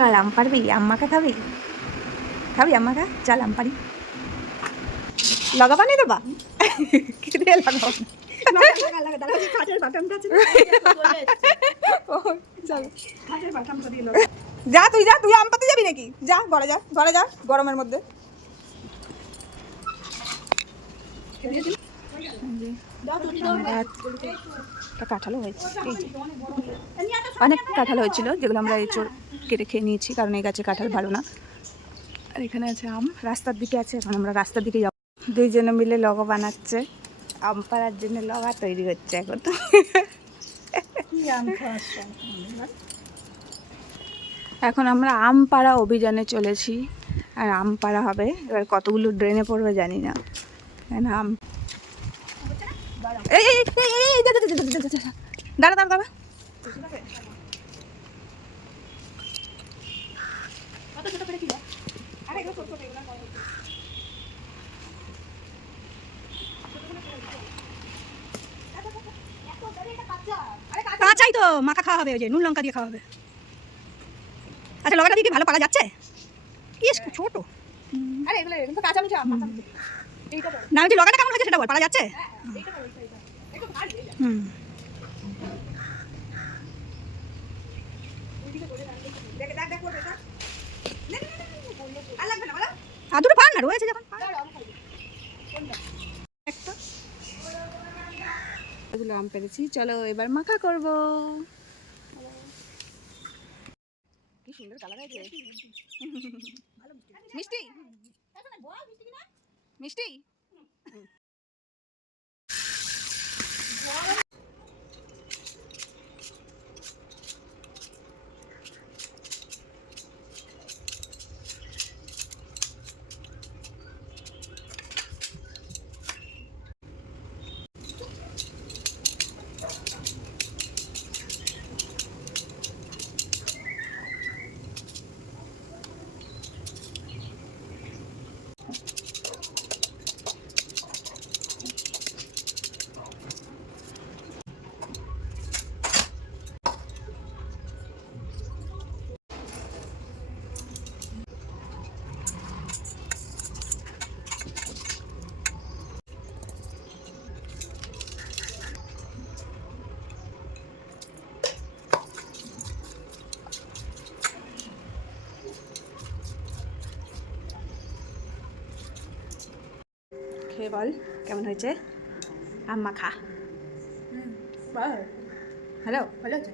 চল আম পারবি, আম্মাকে খাবি? খাবি আম্মাকে? চল আম পারি। লগাবা নি দেবা? কি দিয়ে লাগাবো? যা তুই যা, তুই আম পাতে যাবি নাকি? যা ঘরে যা, ঘরে যা গরমের মধ্যে। কাঁঠালও হয়েছে, অনেক কাঁঠাল হয়েছিল যেগুলো আমরা এঁচড় কেটে খেয়ে নিয়েছি, কারণ এই গাছে কাঁঠাল ভালো না। আর এখানে আছে আম, রাস্তার দিকে আছে, এখন আমরা রাস্তার দিকে যাবো। দুইজনে মিলে লগো বানাচ্ছে, আম পাড়ার জন্য লগা তৈরি হচ্ছে এখন। তো এখন আমরা আম পাড়া অভিযানে চলেছি, আর আম পাড়া হবে। এবার কতগুলো ড্রেনে পড়বে জানি না। আম দাঁড়া দাঁড়া দাঁড়া, কাঁচাই তো মাখা খাওয়া হবে, ওই যে নুন লঙ্কা দিয়ে খাওয়া হবে। আচ্ছা লঙ্কাটা দিয়ে কি ভালো পারা যাচ্ছে? ইস খুব ছোট। আরে এগুলো কিন্তু কাঁচা মিঠা না, যে লঙ্কাটা কেমন হয়েছে সেটা বল, পারা যাচ্ছে? হুম আর দুটো পার না রয়েছে যখন এগুলো আম পেরেছি, চলো এবার মাখা করব। কি সুন্দর কালার হয়েছে। মিষ্টি মিষ্টি। খেয়ে বল কেমন হয়েছে আম মাখা। হ্যালো, ভালো আছে।